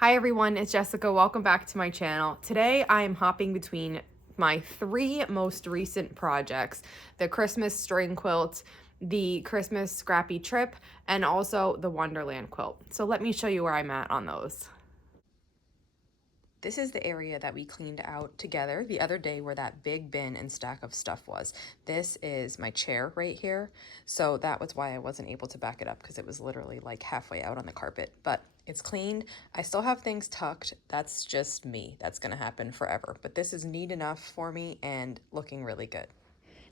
Hi everyone, it's Jessica. Welcome back to my channel. Today I am hopping between my three most recent projects: the Christmas string quilt, the Christmas Scrappy Trip, and also the Wonderland quilt. So let me show you where I'm at on those. This is the area that we cleaned out together the other day where that big bin and stack of stuff was. This is my chair right here. So that was why I wasn't able to back it up, because it was literally like halfway out on the carpet. But it's cleaned. I still have things tucked. That's just me. That's going to happen forever. But this is neat enough for me and looking really good.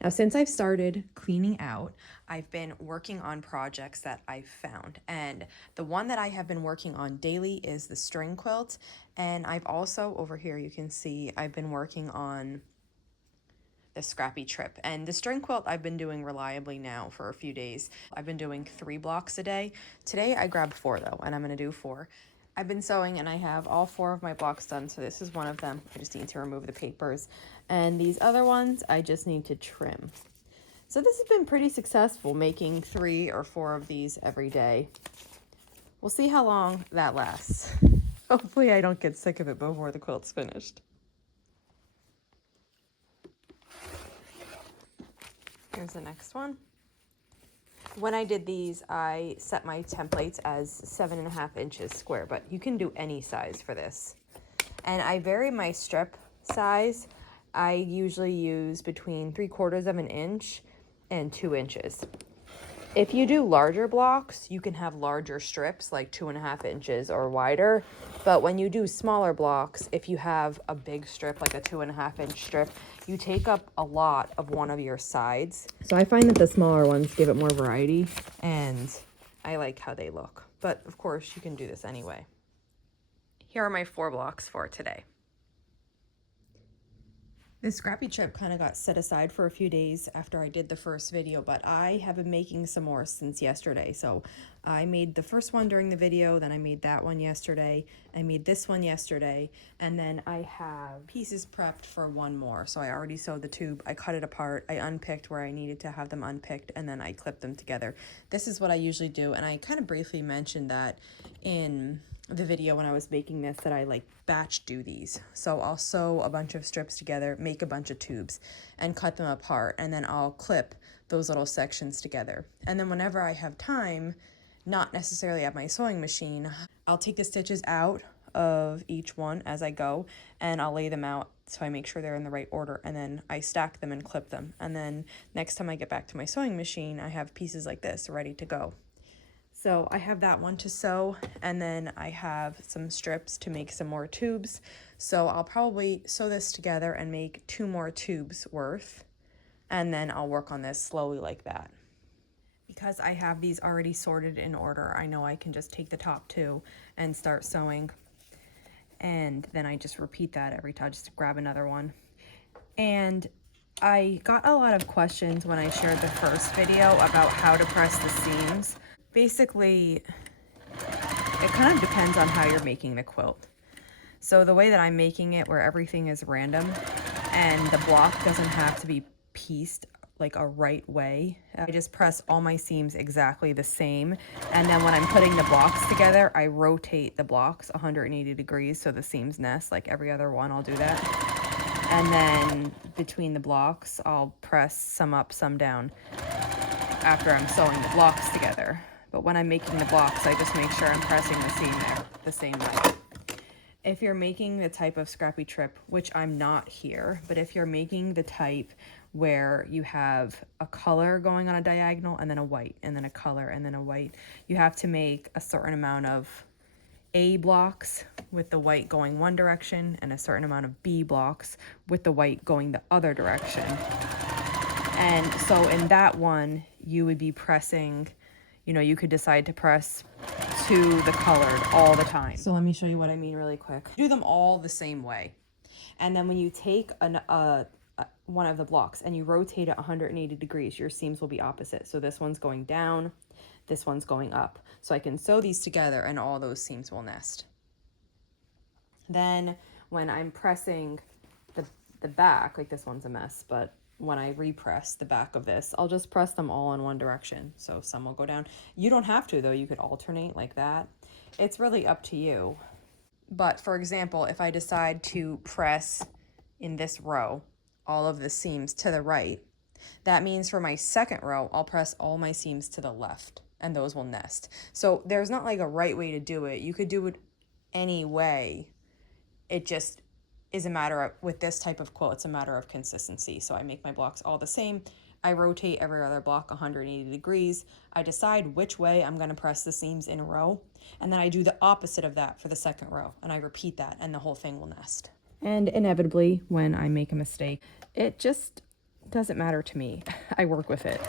Now, since I've started cleaning out, I've been working on projects that I've found. And the one that I have been working on daily is the string quilt. And I've also, over here, you can see, I've been working on the Scrappy Trip. And the string quilt I've been doing reliably now for a few days. I've been doing 3 blocks a day. Today I grabbed 4 though, and I'm gonna do 4. I've been sewing and I have all 4 of my blocks done, so this is one of them. I just need to remove the papers. And these other ones, I just need to trim. So this has been pretty successful, making 3 or 4 of these every day. We'll see how long that lasts. Hopefully I don't get sick of it before the quilt's finished. Here's the next one. When I did these, I set my templates as 7.5 inches square, but you can do any size for this. And I vary my strip size. I usually use between 3/4 of an inch and 2 inches. If you do larger blocks, you can have larger strips, like 2.5 inches or wider. But when you do smaller blocks, if you have a big strip, like a 2.5 inch strip, you take up a lot of one of your sides. So I find that the smaller ones give it more variety, and I like how they look. But of course, you can do this anyway. Here are my 4 blocks for today. This Scrappy Trip kind of got set aside for a few days after I did the first video, but I have been making some more since yesterday. So I made the first one during the video, then I made that one yesterday, I made this one yesterday, and then I have pieces prepped for one more. So I already sewed the tube, I cut it apart, I unpicked where I needed to have them unpicked, and then I clipped them together. This is what I usually do, and I kind of briefly mentioned that in the video when I was making this, that I like batch do these. So I'll sew a bunch of strips together, make a bunch of tubes, and cut them apart, and then I'll clip those little sections together. And then whenever I have time, not necessarily at my sewing machine, I'll take the stitches out of each one as I go, and I'll lay them out so I make sure they're in the right order, and then I stack them and clip them. And then next time I get back to my sewing machine, I have pieces like this ready to go. So I have that one to sew, and then I have some strips to make some more tubes. So I'll probably sew this together and make 2 more tubes worth, and then I'll work on this slowly like that. Because I have these already sorted in order, I know I can just take the top 2 and start sewing, and then I just repeat that every time, just grab another one. And I got a lot of questions when I shared the first video about how to press the seams. Basically, it kind of depends on how you're making the quilt. So the way that I'm making it, where everything is random and the block doesn't have to be pieced like a right way, I just press all my seams exactly the same. And then when I'm putting the blocks together, I rotate the blocks 180 degrees so the seams nest. Like every other one, I'll do that. And then between the blocks, I'll press some up, some down after I'm sewing the blocks together. But when I'm making the blocks, I just make sure I'm pressing the seam there the same way. If you're making the type of Scrappy Trip, which I'm not here, but if you're making the type where you have a color going on a diagonal and then a white and then a color and then a white, you have to make a certain amount of A blocks with the white going one direction and a certain amount of B blocks with the white going the other direction. And so in that one, you would be pressing, you know, you could decide to press to the colored all the time. So let me show you what I mean really quick. Do them all the same way. And then when you take one of the blocks and you rotate it 180 degrees, your seams will be opposite. So this one's going down, this one's going up. So I can sew these together and all those seams will nest. Then when I'm pressing the back, like this one's a mess, but when I repress the back of this, I'll just press them all in one direction. So some will go down. You don't have to though, you could alternate like that. It's really up to you. But for example, if I decide to press in this row all of the seams to the right, that means for my second row, I'll press all my seams to the left and those will nest. So there's not like a right way to do it. You could do it any way. It just is a matter of, with this type of quilt, it's a matter of consistency. So I make my blocks all the same. I rotate every other block 180 degrees. I decide which way I'm going to press the seams in a row, and then I do the opposite of that for the second row, and I repeat that, and the whole thing will nest. And inevitably, when I make a mistake, it just doesn't matter to me. I work with it.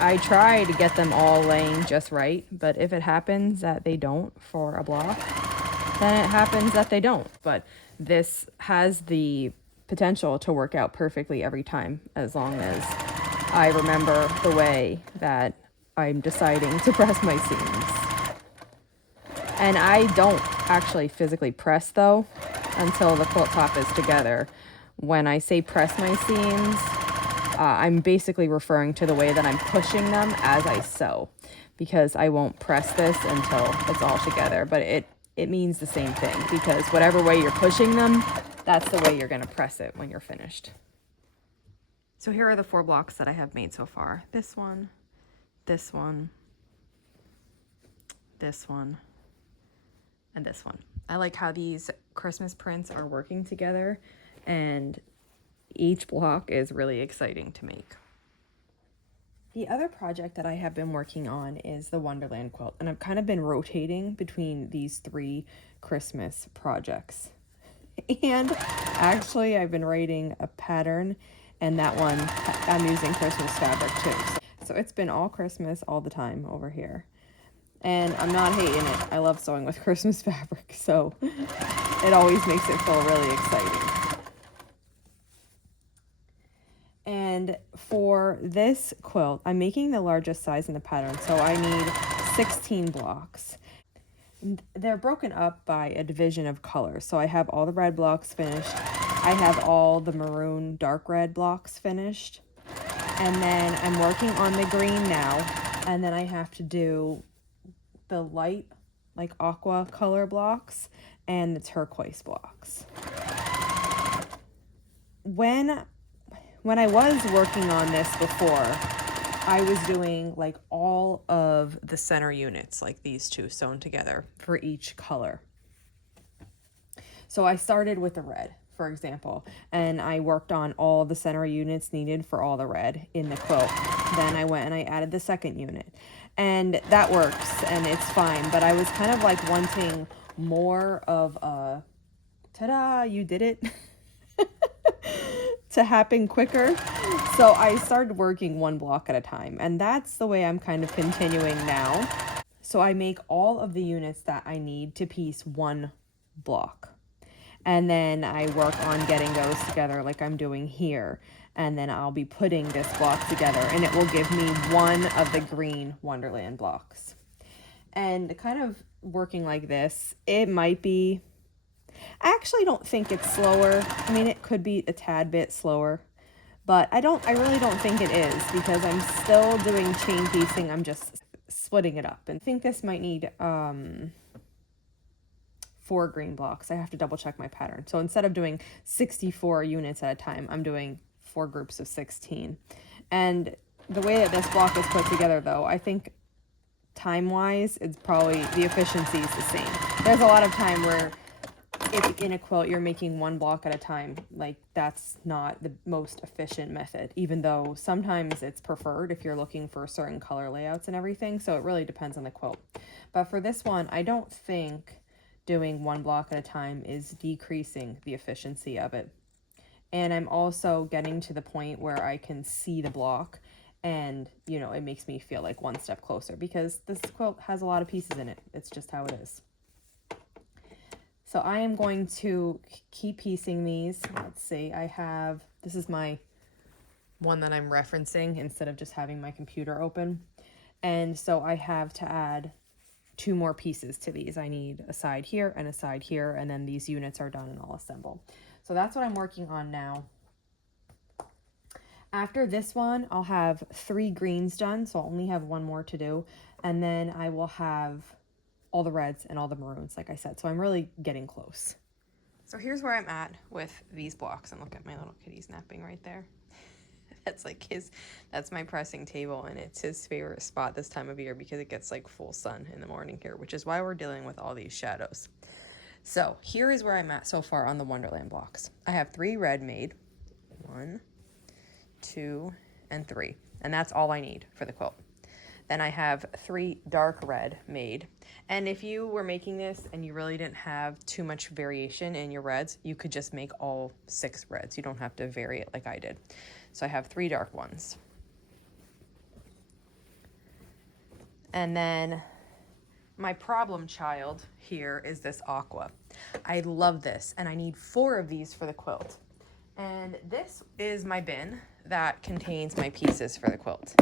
I try to get them all laying just right, but if it happens that they don't for a block, then it happens that they don't. But this has the potential to work out perfectly every time, as long as I remember the way that I'm deciding to press my seams. And I don't actually physically press though until the quilt top is together. When I say press my seams, I'm basically referring to the way that I'm pushing them as I sew, because I won't press this until it's all together, but it means the same thing, because whatever way you're pushing them, that's the way you're going to press it when you're finished. So here are the 4 blocks that I have made so far. This one, this one, this one, and this one. I like how these Christmas prints are working together, and each block is really exciting to make. The other project that I have been working on is the Wonderland quilt, and I've kind of been rotating between these 3 Christmas projects. And actually I've been writing a pattern, and that one I'm using Christmas fabric too. So it's been all Christmas all the time over here. And I'm not hating it. I love sewing with Christmas fabric, so it always makes it feel really exciting. And for this quilt, I'm making the largest size in the pattern, so I need 16 blocks. They're broken up by a division of color. So I have all the red blocks finished. I have all the maroon dark red blocks finished. And then I'm working on the green now. And then I have to do the light, like aqua color blocks and the turquoise blocks. When I was working on this before, I was doing like all of the center units, like these 2 sewn together for each color. So I started with the red, for example, and I worked on all the center units needed for all the red in the quilt. Then I went and I added the second unit, and that works and it's fine. But I was kind of like wanting more of a, ta-da, you did it, to happen quicker. So I started working 1 block at a time, and that's the way I'm kind of continuing now. So I make all of the units that I need to piece 1 block. And then I work on getting those together like I'm doing here. And then I'll be putting this block together, and it will give me 1 of the green Wonderland blocks. And kind of working like this, it might be, I actually don't think it's slower. I mean, it could be a tad bit slower, but I really don't think it is, because I'm still doing chain piecing. I'm just splitting it up, and I think this might need 4 green blocks. I have to double check my pattern. So instead of doing 64 units at a time, I'm doing 4 groups of 16. And the way that this block is put together though, I think time-wise, it's probably, the efficiency is the same. There's a lot of time where if in a quilt you're making 1 block at a time, like that's not the most efficient method, even though sometimes it's preferred if you're looking for certain color layouts and everything. So it really depends on the quilt. But for this one, I don't think doing 1 block at a time is decreasing the efficiency of it. And I'm also getting to the point where I can see the block, and you know, it makes me feel like 1 step closer, because this quilt has a lot of pieces in it. It's just how it is. So I am going to keep piecing these. Let's see, this is my one that I'm referencing instead of just having my computer open. And so I have to add 2 more pieces to these. I need a side here and a side here, and then these units are done and I'll assemble. So that's what I'm working on now. After this one, I'll have 3 greens done, so I'll only have 1 more to do. And then I will have all the reds and all the maroons, like I said. So I'm really getting close. So here's where I'm at with these blocks. And look at my little kitty's napping right there. That's like that's my pressing table, and it's his favorite spot this time of year because it gets like full sun in the morning here, which is why we're dealing with all these shadows. So here is where I'm at so far on the Wonderland blocks. I have 3 red made. 1, 2, and 3. And that's all I need for the quilt. Then I have 3 dark red made. And if you were making this and you really didn't have too much variation in your reds, you could just make all 6 reds. You don't have to vary it like I did. So I have 3 dark ones. And then my problem child here is this aqua. I love this, and I need 4 of these for the quilt. And this is my bin that contains my pieces for the quilt.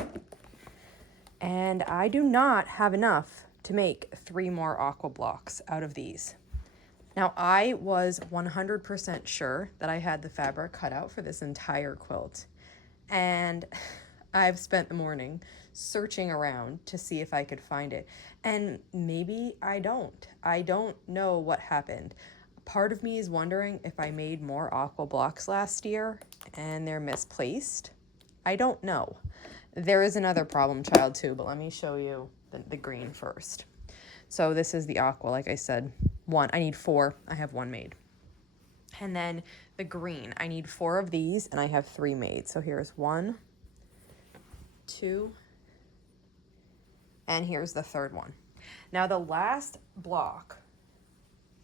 And I do not have enough to make 3 more aqua blocks out of these. Now, I was 100% sure that I had the fabric cut out for this entire quilt. And I've spent the morning searching around to see if I could find it. And maybe I don't. I don't know what happened. Part of me is wondering if I made more aqua blocks last year and they're misplaced. I don't know. There is another problem child too, but let me show you the green first. So this is the aqua, like I said. 1, I need 4, I have 1 made. And then the green, I need 4 of these and I have 3 made. So here's 1, 2, and here's the 3rd one. Now the last block,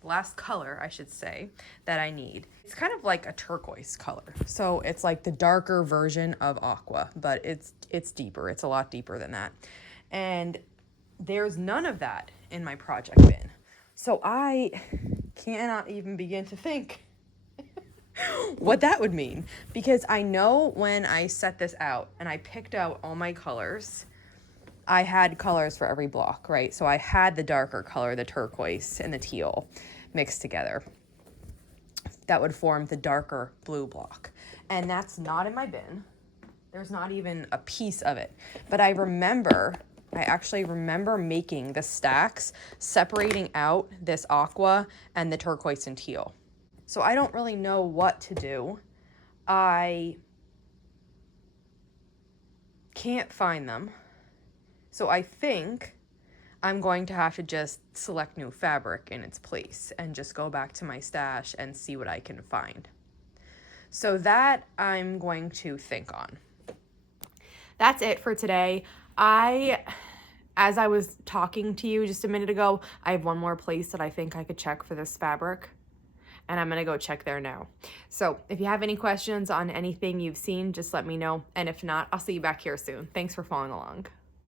last color, I should say, that I need, it's kind of like a turquoise color. So it's like the darker version of aqua, but it's deeper. It's a lot deeper than that. And there's none of that in my project bin. So I cannot even begin to think what that would mean, because I know when I set this out and I picked out all my colors, I had colors for every block, right? So I had the darker color, the turquoise and the teal mixed together. That would form the darker blue block. And that's not in my bin. There's not even a piece of it. But I actually remember making the stacks, separating out this aqua and the turquoise and teal. So I don't really know what to do. I can't find them. So I think I'm going to have to just select new fabric in its place and just go back to my stash and see what I can find. So that I'm going to think on. That's it for today. As I was talking to you just a minute ago, I have one more place that I think I could check for this fabric. And I'm going to go check there now. So if you have any questions on anything you've seen, just let me know. And if not, I'll see you back here soon. Thanks for following along.